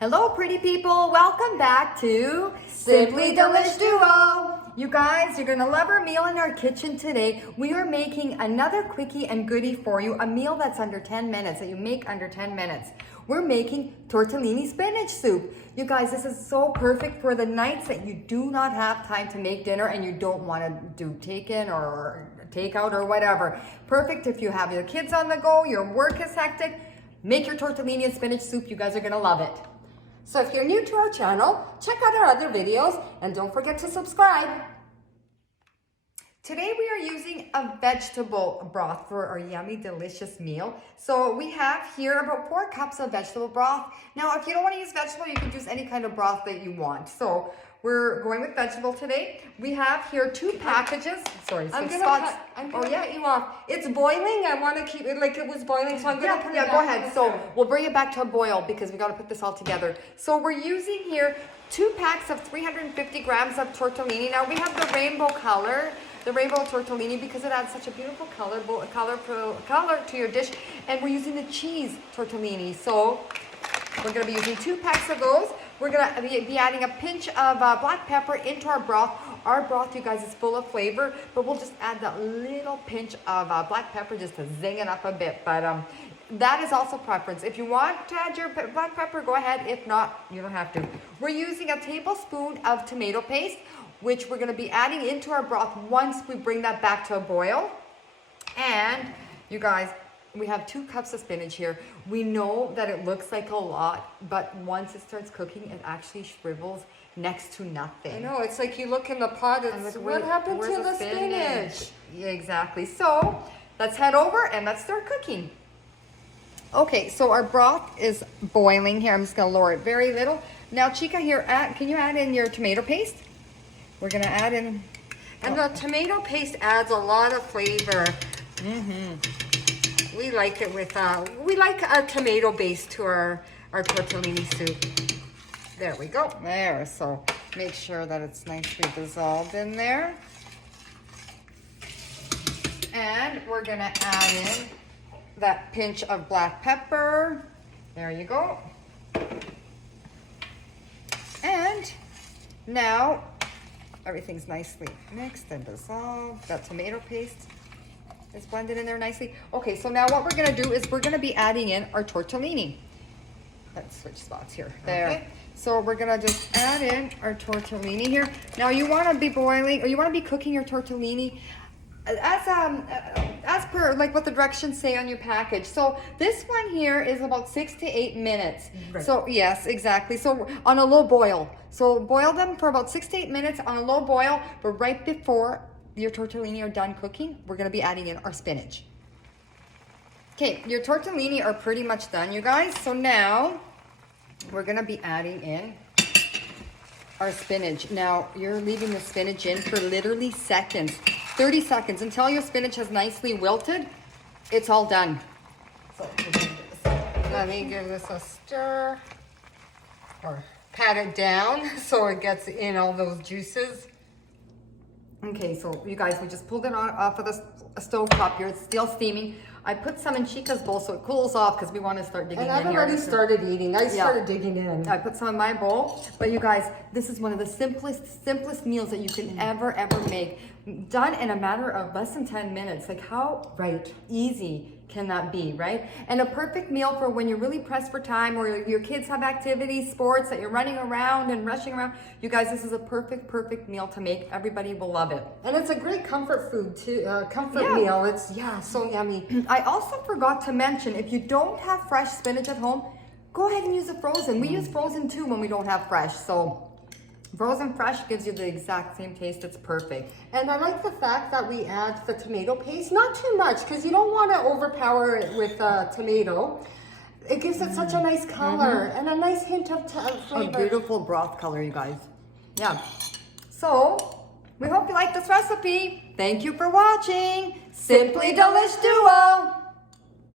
Hello, pretty people. Welcome back to Simply Delish Duo. You guys, you're gonna love our meal in our kitchen today. We are making another quickie and goodie for you, a meal that's under 10 minutes, that you make under 10 minutes. We're making tortellini spinach soup. You guys, this is so perfect for the nights that you do not have time to make dinner and you don't want to do takein or takeout or whatever. Perfect if you have your kids on the go, your work is hectic. Make your tortellini and spinach soup. You guys are gonna love it. So if you're new to our channel, check out our other videos and don't forget to subscribe. Today we are using a vegetable broth for our yummy, delicious meal. So we have here about 4 cups of vegetable broth. Now, if you don't want to use vegetable, you can use any kind of broth that you want. So we're going with vegetable today. We have here 2 packages. Sorry, I'm gonna cut you off. It's boiling. I want to keep it like it was boiling, so I'm gonna put it back. Go ahead. So we'll bring it back to a boil because we got to put this all together. So we're using here 2 packs of 350 grams of tortellini. Now we have the rainbow color. The rainbow tortellini because it adds such a beautiful color to your dish, and we're using the cheese tortellini. So we're going to be using 2 packs of those. We're going to be adding a pinch of black pepper into our broth. Our broth, you guys, is full of flavor, but we'll just add that little pinch of black pepper just to zing it up a bit. But that is also preference. If you want to add your black pepper, go ahead. If not, you don't have to. We're using a tablespoon of tomato paste, which we're going to be adding into our broth once we bring that back to a boil. And you guys, we have 2 cups of spinach here. We know that it looks like a lot, but once it starts cooking, it actually shrivels next to nothing. I know, it's like you look in the pot, it's what happened to the spinach? Yeah, exactly. So let's head over and let's start cooking. Okay, so our broth is boiling here. I'm just going to lower it very little. Now, Chica, here, can you add in your tomato paste? We're gonna add in, and the tomato paste adds a lot of flavor. We like it with we like a tomato base to our tortellini soup. There we go. There. So make sure that it's nicely dissolved in there. And we're gonna add in that pinch of black pepper. There you go. And now everything's nicely mixed and dissolved. That tomato paste is blended in there nicely. Okay, so now what we're gonna do is we're gonna be adding in our tortellini. Let's switch spots here. There. Okay. So we're gonna just add in our tortellini here. Now you wanna be boiling, or you wanna be cooking your tortellini as per like what the directions say on your package. So this one here is about 6 to 8 minutes. Right. So yes, exactly. So on a low boil. So boil them for about 6 to 8 minutes on a low boil, but right before your tortellini are done cooking, we're gonna be adding in our spinach. Okay, your tortellini are pretty much done, you guys. So now we're gonna be adding in our spinach. Now you're leaving the spinach in for literally seconds. 30 seconds until your spinach has nicely wilted. It's all done. So let me give this a stir or pat it down so it gets in all those juices. Okay, so you guys, we just pulled it off of the stove top here. It's still steaming. I put some in Chica's bowl so it cools off because we want to start digging in here. And I've already started eating. I started digging in. I put some in my bowl. But you guys, this is one of the simplest meals that you can ever make. Done in a matter of less than 10 minutes. Like how easy can that be, right? And a perfect meal for when you're really pressed for time or your kids have activities, sports that you're running around and rushing around. You guys, this is a perfect meal to make. Everybody will love it. And it's a great comfort food too, meal. It's, so yummy. I also forgot to mention, if you don't have fresh spinach at home, go ahead and use the frozen. We use frozen too when we don't have fresh. So frozen fresh gives you the exact same taste. It's perfect. And I like the fact that we add the tomato paste, not too much, because you don't want to overpower it with tomato. It gives it such a nice color and a nice hint of flavor. A beautiful broth color, you guys. Yeah. So we hope you like this recipe. Thank you for watching Simply Delish Duo.